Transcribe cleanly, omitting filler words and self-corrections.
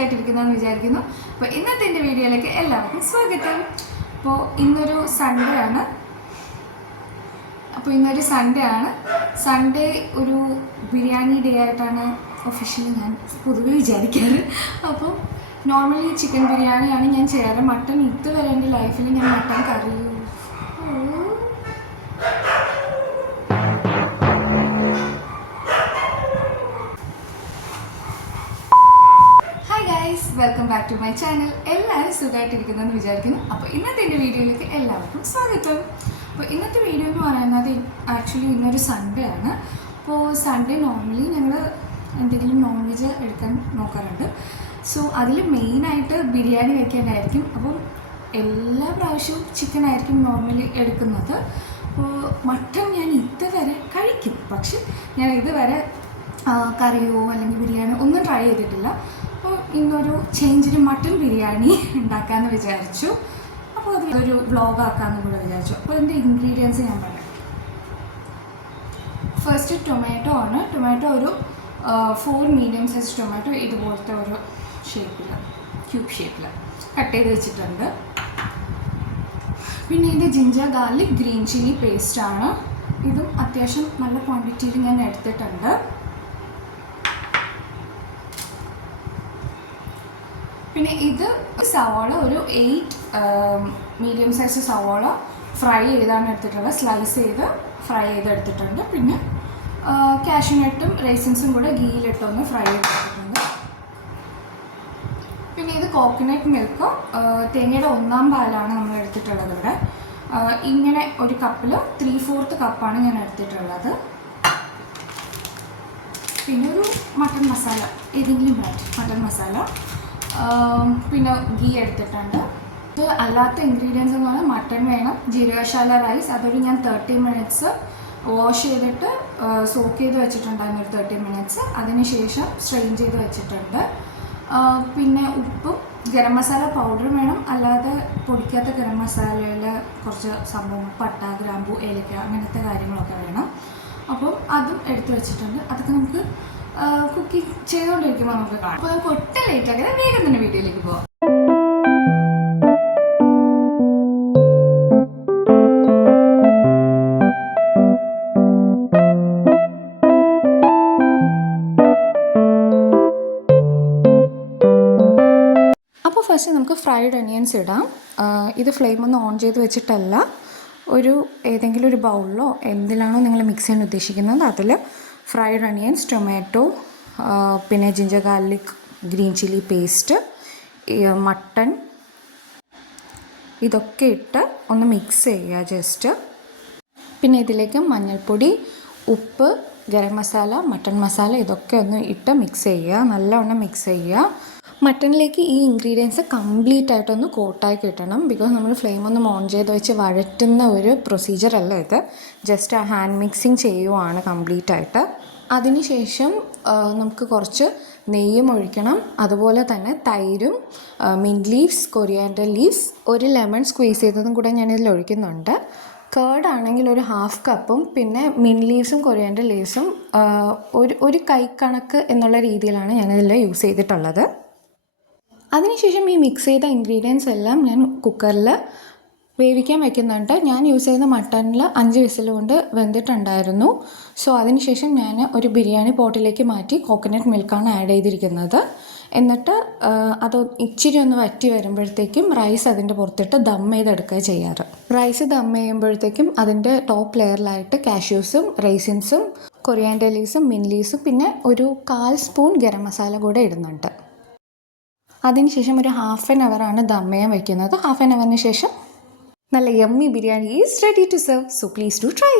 സുഖമായിട്ടിരിക്കുന്നതെന്ന് വിചാരിക്കുന്നു. അപ്പോൾ ഇന്നത്തെ എൻ്റെ വീഡിയോയിലേക്ക് എല്ലാവർക്കും സ്വാഗതം. അപ്പോൾ ഇന്നൊരു സൺഡേ ആണ്. സൺഡേ ഒരു ബിരിയാണി ഡേ ആയിട്ടാണ് ഒഫീഷ്യലി ഞാൻ പൊതുവെ വിചാരിക്കാറ്. അപ്പോൾ നോർമലി ചിക്കൻ ബിരിയാണിയാണ് ഞാൻ ചെയ്യാറ്. മട്ടൺ ഇതുവരെ എൻ്റെ ലൈഫിൽ ഞാൻ mutton curry welcome back to my channel. എല്ലാവരും സുഖമായിട്ടിരിക്കുന്നതെന്ന് വിചാരിക്കുന്നു. അപ്പോൾ ഇന്നത്തെ എൻ്റെ വീഡിയോയിലേക്ക് എല്ലാവർക്കും സ്വാഗതം. അപ്പോൾ ഇന്നത്തെ വീഡിയോ എന്ന് പറയുന്നത് ആക്ച്വലി ഇന്നൊരു സൺഡേ ആണ്. അപ്പോൾ സൺഡേ നോർമലി ഞങ്ങൾ എന്തെങ്കിലും നോൺ വെജ് എടുക്കാൻ നോക്കാറുണ്ട്. സോ അതിൽ മെയിനായിട്ട് ബിരിയാണി വയ്ക്കാനായിരിക്കും. അപ്പം എല്ലാ പ്രാവശ്യവും ചിക്കൻ ആയിരിക്കും നോർമലി എടുക്കുന്നത്. അപ്പോൾ മട്ടൺ ഞാൻ ഇതുവരെ കഴിക്കും, പക്ഷെ ഞാൻ ഇതുവരെ കറിയോ അല്ലെങ്കിൽ ബിരിയാണിയോ ഒന്നും ട്രൈ ചെയ്തിട്ടില്ല. അപ്പോൾ ഇന്നൊരു ചേഞ്ചിന് മട്ടൺ ബിരിയാണി ഉണ്ടാക്കാമെന്ന് വിചാരിച്ചു. അപ്പോൾ അതൊരു വ്ളോഗാക്കാമെന്ന് കൂടെ വിചാരിച്ചു. അപ്പോൾ അതിൻ്റെ ഇൻഗ്രീഡിയൻസ് ഞാൻ പറയാം. ഫസ്റ്റ് ടൊമാറ്റോ ആണ്. ടൊമാറ്റോ ഒരു 4 മീഡിയം സൈസ് ടൊമാറ്റോ ഇതുപോലത്തെ ഒരു ക്യൂബ് ഷേപ്പിൽ കട്ട് ചെയ്ത് വെച്ചിട്ടുണ്ട്. പിന്നെ ഇത് ജിഞ്ചർ ഗാർലിക് ഗ്രീൻ ചില്ലി പേസ്റ്റാണ്. ഇതും അത്യാവശ്യം നല്ല ക്വാണ്ടിറ്റിയിൽ ഞാൻ എടുത്തിട്ടുണ്ട്. പിന്നെ ഇത് സവാള ഒരു 8 മീഡിയം സൈസ് സവാള ഫ്രൈ ചെയ്താണ് എടുത്തിട്ടുള്ളത്. സ്ലൈസ് ചെയ്ത് ഫ്രൈ ചെയ്തെടുത്തിട്ടുണ്ട്. പിന്നെ കാഷ്യൂനട്ടും റൈസിൻസും കൂടെ ഗീയിലിട്ടൊന്ന് ഫ്രൈ ചെയ്തെടുത്തിട്ടുണ്ട്. പിന്നെ ഇത് കോക്കനട്ട് മിൽക്ക് തേങ്ങയുടെ 1/4 പാലാണ് നമ്മൾ എടുത്തിട്ടുള്ളത്. ഇവിടെ ഇങ്ങനെ ഒരു കപ്പിൽ 3/4 കപ്പാണ് ഞാൻ എടുത്തിട്ടുള്ളത്. പിന്നെ ഒരു മട്ടൺ മസാല, ഏതെങ്കിലും ബ്രാൻഡ് മട്ടൺ മസാല, പിന്നെ ഗീ എടുത്തിട്ടുണ്ട്. ഇത് അല്ലാത്ത ഇൻഗ്രീഡിയൻസ് എന്ന് പറഞ്ഞാൽ മട്ടൺ വേണം, ജീരകശാല റൈസ്, അതൊരു ഞാൻ 30 മിനിറ്റ്സ് വാഷ് ചെയ്തിട്ട് സോക്ക് ചെയ്ത് വെച്ചിട്ടുണ്ടായിരുന്നു, ഒരു 30 മിനിറ്റ്സ്. അതിനുശേഷം സ്ട്രെയിൻ ചെയ്ത് വെച്ചിട്ടുണ്ട്. പിന്നെ ഉപ്പും ഗരം മസാല പൗഡറും വേണം, അല്ലാതെ പൊടിക്കാത്ത ഗരം മസാലയിൽ കുറച്ച് സംഭവങ്ങൾ പട്ട, ഗ്രാമ്പു, ഏലക്ക അങ്ങനത്തെ കാര്യങ്ങളൊക്കെ വേണം. അപ്പം അതും എടുത്ത് വെച്ചിട്ടുണ്ട്. അതൊക്കെ നമുക്ക് കുക്കിംഗ് ചെയ്തുകൊണ്ടിരിക്കുമ്പോൾ നമുക്ക് കാണാം. അപ്പോൾ നമുക്ക് ഒട്ടും ലേറ്റ് ആക്കിയത് വേഗം തന്നെ വീഡിയോയിലേക്ക് പോകാം. അപ്പോൾ ഫസ്റ്റ് നമുക്ക് ഫ്രൈഡ് ഒനിയൻസ് ഇടാം. ഇത് ഫ്ലെയിം ഒന്ന് ഓൺ ചെയ്ത് വെച്ചിട്ടല്ല, ഏതെങ്കിലും ഒരു ബൗളിലോ എന്തിലാണോ നിങ്ങൾ മിക്സ് ചെയ്യാൻ ഉദ്ദേശിക്കുന്നത് അതിൽ ഫ്രൈഡ് ഒനിയൻസ്, ടൊമാറ്റോ, പിന്നെ ginger garlic green chilli paste, mutton, ഇതൊക്കെ ഇട്ട് ഒന്ന് മിക്സ് ചെയ്യുക ജസ്റ്റ്. പിന്നെ ഇതിലേക്ക് മഞ്ഞൾപ്പൊടി, ഉപ്പ്, ഗരം മസാല, മട്ടൺ മസാല ഇതൊക്കെ ഒന്ന് ഇട്ട് മിക്സ് ചെയ്യുക, നല്ലവണ്ണം മിക്സ് ചെയ്യുക. മട്ടണിലേക്ക് ഈ ഇൻഗ്രീഡിയൻസ് കംപ്ലീറ്റ് ആയിട്ടൊന്ന് കോട്ടായി കിട്ടണം. ബിക്കോസ് നമ്മൾ ഫ്ലെയിം ഒന്ന് ഓൺ ചെയ്ത് വെച്ച് വഴറ്റുന്ന ഒരു പ്രൊസീജിയർ അല്ല ഇത്, ജസ്റ്റ് ഹാൻഡ് മിക്സിങ് ചെയ്യുവാണ് കംപ്ലീറ്റ് ആയിട്ട്. അതിനുശേഷം നമുക്ക് കുറച്ച് നെയ്യും ഒഴിക്കണം, അതുപോലെ തന്നെ തൈരും, മിൻറ്റ് ലീവ്സ്, കൊറിയാൻഡർ ലീവ്സ്, ഒരു ലെമൺ സ്ക്വീസ് ചെയ്തതും കൂടെ ഞാനിതിൽ ഒഴിക്കുന്നുണ്ട്. കേർഡ് ആണെങ്കിൽ ഒരു 1/2 കപ്പും പിന്നെ മിൻറ്റ് ലീവ്സും കൊറിയാൻഡർ ലീവ്സും ഒരു കൈക്കണക്ക് എന്നുള്ള രീതിയിലാണ് ഞാനിതിൽ യൂസ് ചെയ്തിട്ടുള്ളത്. അതിനുശേഷം ഈ മിക്സ് ചെയ്ത ഇൻഗ്രീഡിയൻസ് എല്ലാം ഞാൻ കുക്കറിൽ വേവിക്കാൻ വയ്ക്കുന്നുണ്ട്. ഞാൻ യൂസ് ചെയ്യുന്ന മട്ടണിൽ 5 വിസിൽ കൊണ്ട് വെന്തിട്ടുണ്ടായിരുന്നു. സോ അതിനുശേഷം ഞാൻ ഒരു ബിരിയാണി പോട്ടിലേക്ക് മാറ്റി കോക്കനട്ട് മിൽക്കാണ് ആഡ് ചെയ്തിരിക്കുന്നത്. എന്നിട്ട് അത് ഇച്ചിരി ഒന്ന് വറ്റി വരുമ്പോഴത്തേക്കും റൈസ് അതിൻ്റെ പുറത്തിട്ട് ദം ചെയ്തെടുക്കുക ചെയ്യാറ്. റൈസ് ദം ചെയ്യുമ്പോഴത്തേക്കും അതിൻ്റെ ടോപ്പ് ലെയറിലായിട്ട് കാഷ്യൂസും റൈസിൻസും കൊറിയാൻഡർ ലീവ്സും മിൻറ്റ് ലീവ്സും പിന്നെ ഒരു 1/4 സ്പൂൺ ഗരം മസാല കൂടെ ഇടുന്നുണ്ട്. അതിനുശേഷം ഒരു 1/2 അവറാണ് ദം ചെയ്യാൻ വയ്ക്കുന്നത്. 1/2 അവറിന് ശേഷം നല്ല yummy biryani is ready to serve. So please do try.